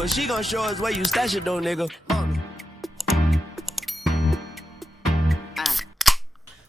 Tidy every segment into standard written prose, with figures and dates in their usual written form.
But she gon' show us where you stash it though, nigga.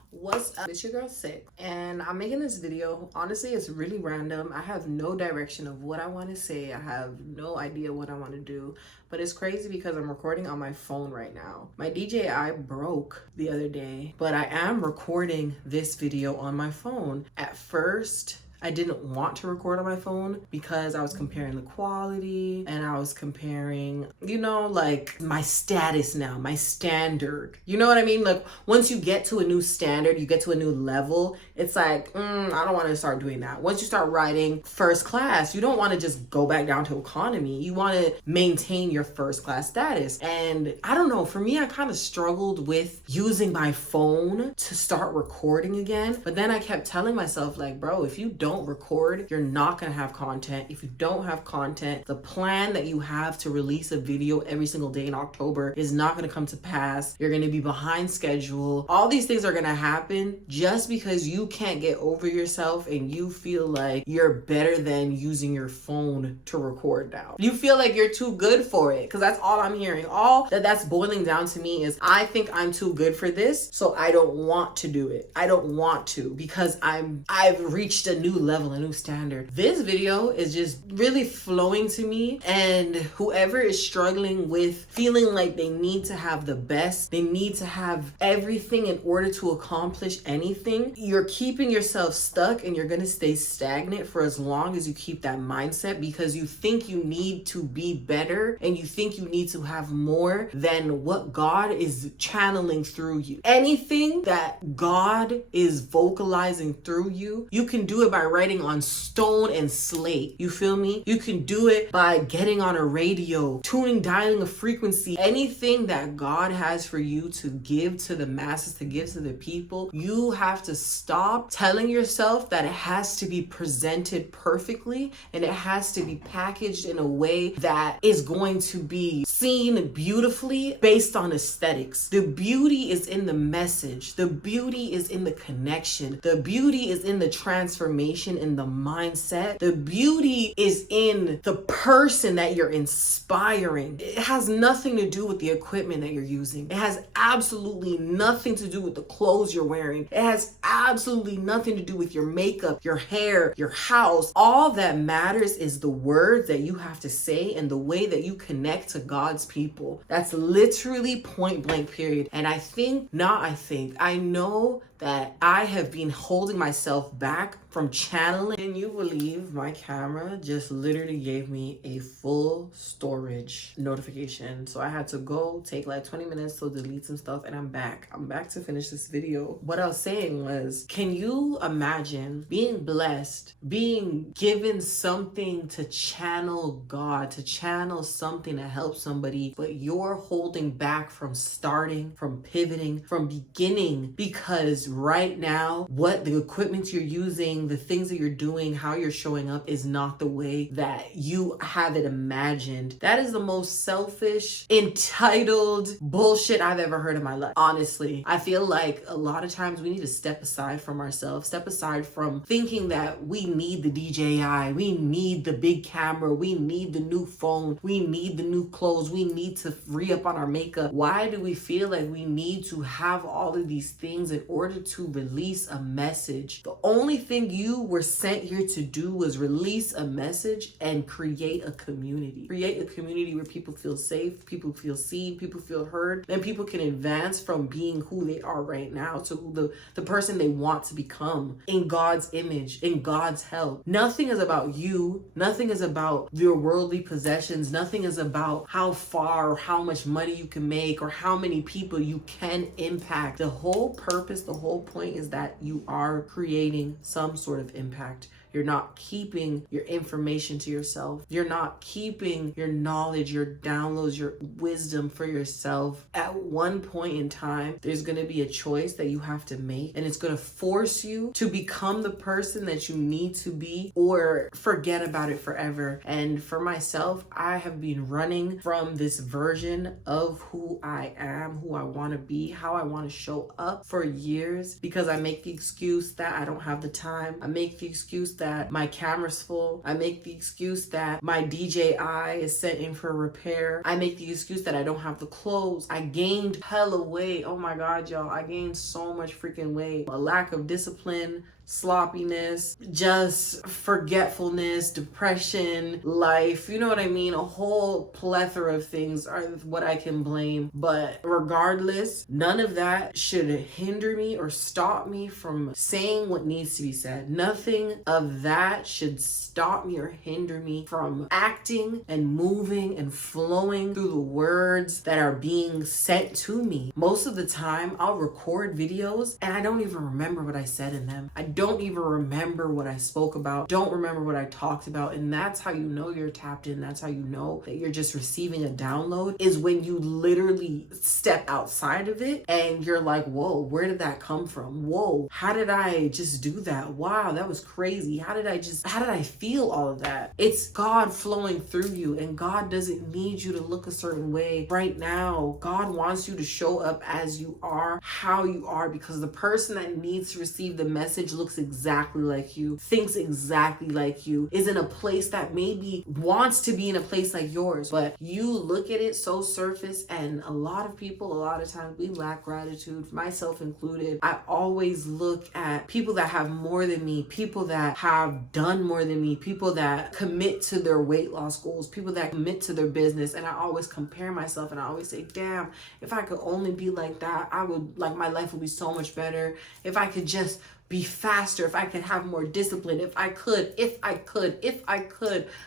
What's up? It's your girl Sick, and I'm making this video. Honestly, it's really random. I have no direction of what I want to say. I have no idea what I want to do, but it's crazy because I'm recording on my phone right now. My DJI broke the other day, but I am recording this video on my phone. At first, I didn't want to record on my phone because I was comparing the quality and I was comparing, you know, like my status now, my standard. You know what I mean? Like once you get to a new standard, you get to a new level, it's like, I don't want to start doing that. Once you start riding first class, you don't want to just go back down to economy. You want to maintain your first class status. And I don't know, for me, I kind of struggled with using my phone to start recording again. But then I kept telling myself like, bro, if you don't record, you're not gonna have content. If you don't have content, the plan that you have to release a video every single day in October is not gonna come to pass. You're gonna be behind schedule. All these things are gonna happen just because you can't get over yourself and you feel like you're better than using your phone to record now. You feel like you're too good for it, because that's all I'm hearing. All that's boiling down to me is I think I'm too good for this, so I don't want to do it. I don't want to because I've reached a new level, a new standard. This video is just really flowing to me, and whoever is struggling with feeling like they need to have the best, they need to have everything in order to accomplish anything, you're keeping yourself stuck and you're gonna stay stagnant for as long as you keep that mindset, because you think you need to be better and you think you need to have more than what God is channeling through you. Anything that God is vocalizing through you, you can do it by writing on stone and slate. You feel me? You can do it by getting on a radio, dialing a frequency. Anything that God has for you to give to the masses, to give to the people, you have to stop telling yourself that it has to be presented perfectly and it has to be packaged in a way that is going to be seen beautifully based on aesthetics. The beauty is in the message. The beauty is in the connection. The beauty is in the transformation, in the mindset. The beauty is in the person that you're inspiring. It has nothing to do with the equipment that you're using. It has absolutely nothing to do with the clothes you're wearing. It has absolutely nothing to do with your makeup, your hair, your house. All that matters is the words that you have to say and the way that you connect to God's people. That's literally point blank period. And I know that I have been holding myself back from channeling. Can you believe my camera just literally gave me a full storage notification? So I had to go take like 20 minutes to delete some stuff, and I'm back. I'm back to finish this video. What I was saying was, can you imagine being blessed, being given something to channel God, to channel something to help somebody, but you're holding back from starting, from pivoting, from beginning, because right now, what the equipment you're using, the things that you're doing, how you're showing up is not the way that you have it imagined. That is the most selfish, entitled bullshit I've ever heard in my life. Honestly, I feel like a lot of times we need to step aside from ourselves, step aside from thinking that we need the DJI, we need the big camera, we need the new phone, we need the new clothes, we need to re-up on our makeup. Why do we feel like we need to have all of these things in order to release a message? The only thing you were sent here to do was release a message and create a community. Create a community where people feel safe, people feel seen, people feel heard, and people can advance from being who they are right now to who the person they want to become in God's image, in God's help. Nothing is about you. Nothing is about your worldly possessions. Nothing is about how far or how much money you can make or how many people you can impact. The whole purpose, the whole point is that you are creating some sort of impact. You're not keeping your information to yourself. You're not keeping your knowledge, your downloads, your wisdom for yourself. At one point in time, there's going to be a choice that you have to make, and it's going to force you to become the person that you need to be or forget about it forever. And for myself, I have been running from this version of who I am, who I want to be, how I want to show up for years, because I make the excuse that I don't have the time. I make the excuse that my camera's full. I make the excuse that my DJI is sent in for repair. I make the excuse that I don't have the clothes. I gained hella weight. Oh my God, y'all. I gained so much freaking weight. A lack of discipline, sloppiness, just forgetfulness, depression, life, you know what I mean? A whole plethora of things are what I can blame. But regardless, none of that should hinder me or stop me from saying what needs to be said. Nothing of that should stop me or hinder me from acting and moving and flowing through the words that are being sent to me. Most of the time, I'll record videos and I don't even remember what I said in them. I don't even remember what I spoke about, don't remember what I talked about. And that's how you know you're tapped in. That's how you know that you're just receiving a download, is when you literally step outside of it and you're like, whoa, where did that come from? Whoa, how did I just do that? Wow, that was crazy. How did I feel all of that? It's God flowing through you, and God doesn't need you to look a certain way right now. God wants you to show up as you are, how you are, because the person that needs to receive the message looks exactly like you, thinks exactly like you, is in a place that maybe wants to be in a place like yours, but you look at it so surface. And a lot of people, a lot of times, we lack gratitude, myself included. I always look at people that have more than me, people that have done more than me, people that commit to their weight loss goals, people that commit to their business, and I always compare myself and I always say, damn, if I could only be like that, I would, like, my life would be so much better. If I could just be faster, if I could have more discipline, if I could.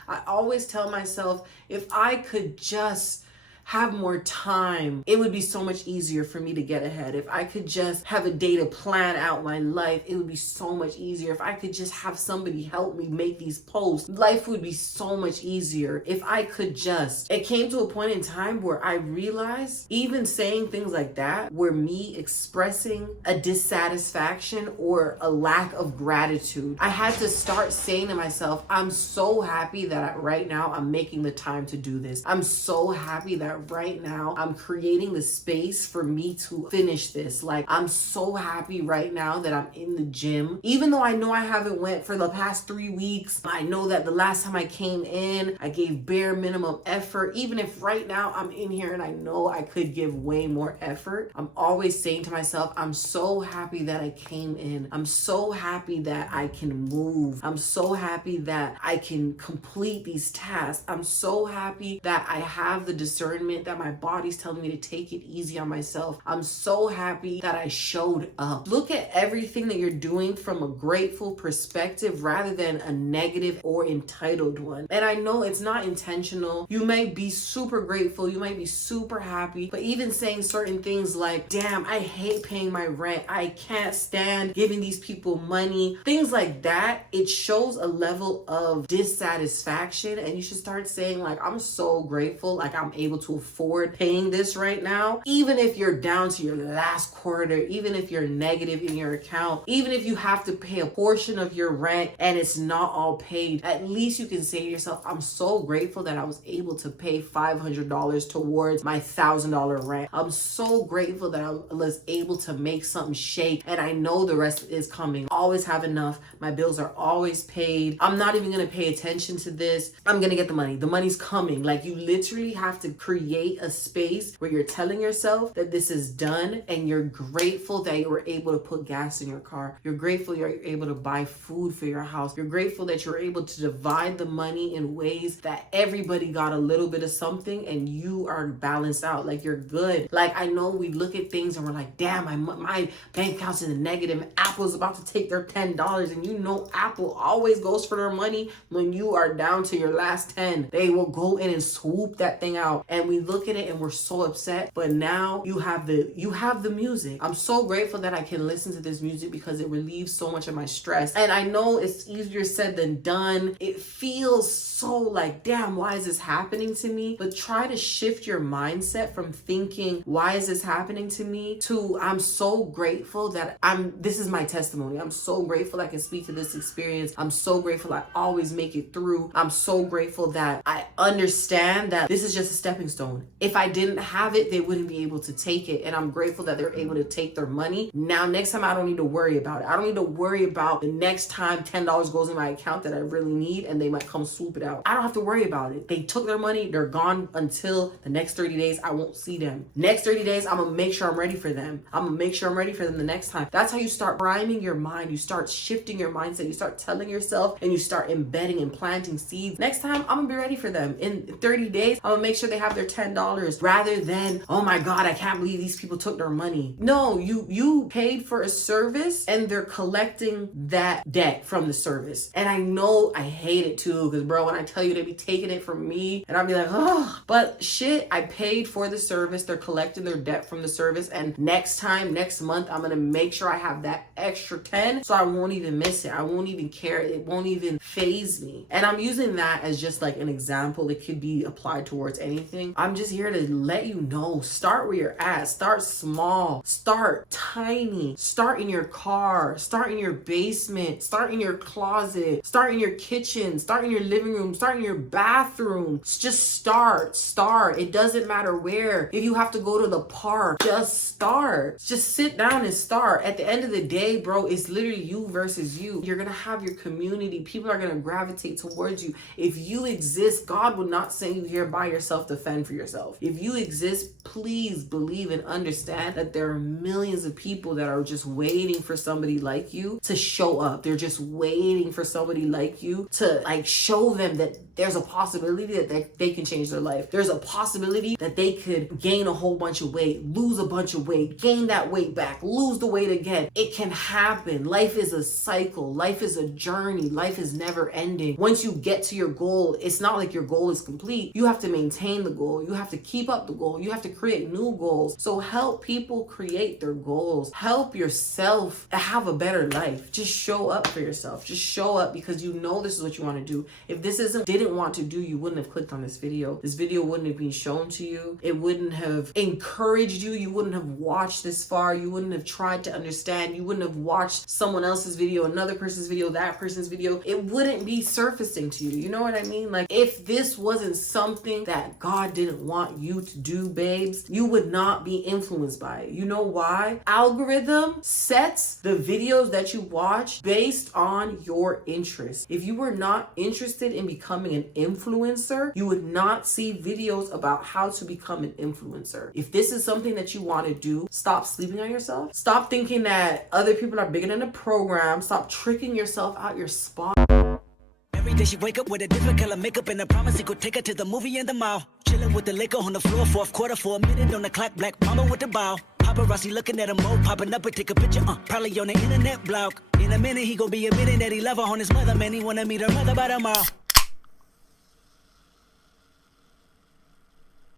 I always tell myself, if I could just have more time, it would be so much easier for me to get ahead. If I could just have a day to plan out my life, it would be so much easier. If I could just have somebody help me make these posts, life would be so much easier. If I could just. It came to a point in time where I realized even saying things like that were me expressing a dissatisfaction or a lack of gratitude. I had to start saying to myself, I'm so happy that right now I'm making the time to do this. I'm so happy that right now I'm creating the space for me to finish this. Like, I'm so happy right now that I'm in the gym. Even though I know I haven't went for the past 3 weeks, I know that the last time I came in, I gave bare minimum effort. Even if right now I'm in here and I know I could give way more effort, I'm always saying to myself, I'm so happy that I came in. I'm so happy that I can move. I'm so happy that I can complete these tasks. I'm so happy that I have the discernment that my body's telling me to take it easy on myself. I'm so happy that I showed up. Look at everything that you're doing from a grateful perspective rather than a negative or entitled one. And I know it's not intentional. You might be super grateful, you might be super happy, but even saying certain things like, damn, I hate paying my rent, I can't stand giving these people money, things like that, it shows a level of dissatisfaction. And you should start saying, like, I'm so grateful, like I'm able to afford paying this right now. Even if you're down to your last quarter, even if you're negative in your account, even if you have to pay a portion of your rent and it's not all paid, at least you can say to yourself, I'm so grateful that I was able to pay $500 towards my $1,000 rent. I'm so grateful that I was able to make something shake, and I know the rest is coming. Always have enough. My bills are always paid. I'm not even going to pay attention to this. I'm going to get the money. The money's coming. Like, you literally have to create a space where you're telling yourself that this is done, and you're grateful that you were able to put gas in your car. You're grateful you're able to buy food for your house. You're grateful that you're able to divide the money in ways that everybody got a little bit of something and you are balanced out. Like, you're good. Like, I know we look at things and we're like, damn, my bank account's in the negative and Apple's about to take their $10, and you know Apple always goes for their money when you are down to your last 10. They will go in and swoop that thing out, and we look at it and we're so upset. But now you have the music. I'm so grateful that I can listen to this music because it relieves so much of my stress. And I know it's easier said than done. It feels so like, damn, why is this happening to me? But try to shift your mindset from thinking, why is this happening to me, to I'm so grateful that this is my testimony. I'm so grateful I can speak to this experience. I'm so grateful I always make it through. I'm so grateful that I understand that this is just a stepping stone. stone. If I didn't have it, they wouldn't be able to take it. And I'm grateful that they're able to take their money. Now, next time I don't need to worry about it. I don't need to worry about the next time $10 goes in my account that I really need and they might come swoop it out. I don't have to worry about it. They took their money. They're gone until the next 30 days. I won't see them. Next 30 days, I'm gonna make sure I'm ready for them. I'm gonna make sure I'm ready for them the next time. That's how you start priming your mind. You start shifting your mindset. You start telling yourself and you start embedding and planting seeds. Next time, I'm gonna be ready for them. In 30 days, I'm gonna make sure they have their $10 rather than, oh my God, I can't believe these people took their money. No, you paid for a service and they're collecting that debt from the service. And I know I hate it too, because bro, when I tell you they be taking it from me and I'll be like, oh, but shit, I paid for the service. They're collecting their debt from the service. And next month, I'm gonna make sure I have that extra 10 so I won't even miss it. I won't even care. It won't even phase me. And I'm using that as just like an example. It could be applied towards anything. I'm just here to let you know, start where you're at. Start small. Start tiny. Start in your car. Start in your basement. Start in your closet. Start in your kitchen. Start in your living room. Start in your bathroom. Just start. It doesn't matter where. If you have to go to the park, just start. Just sit down and start. At the end of the day, bro, it's literally you versus you. You're gonna have your community. People are gonna gravitate towards you. If you exist, God will not send you here by yourself to fend for yourself. If you exist, please believe and understand that there are millions of people that are just waiting for somebody like you to show up. They're just waiting for somebody like you to like show them that there's a possibility that they can change their life. There's a possibility that they could gain a whole bunch of weight, lose a bunch of weight, gain that weight back, lose the weight again. It can happen. Life is a cycle. Life is a journey. Life is never ending. Once you get to your goal, it's not like your goal is complete. You have to maintain the goal. You have to keep up the goal. You have to create new goals. So help people create their goals. Help yourself have a better life. Just show up for yourself. Just show up because you know this is what you want to do. If this didn't want to do, you wouldn't have clicked on this video. This video wouldn't have been shown to you. It wouldn't have encouraged you. You wouldn't have watched this far. You wouldn't have tried to understand. You wouldn't have watched someone else's video, another person's video, that person's video. It wouldn't be surfacing to you. You know what I mean? Like if this wasn't something that God didn't want you to do, babes, you would not be influenced by it. You know why? Algorithm sets the videos that you watch based on your interests. If you were not interested in becoming an influencer, you would not see videos about how to become an influencer. If this is something that you want to do, stop sleeping on yourself. Stop thinking that other people are bigger than the program. Stop tricking yourself out your spot. Every day she wake up with a different color makeup and a promise he could take her to the movie in the mall. Chilling with the liquor on the floor, fourth quarter for a minute on the clock, black mama with the ball. Paparazzi looking at him, popping up and take a picture, probably on the internet blog. In a minute he gon' be admitting that he love her on his mother, man, he wanna meet her mother by tomorrow.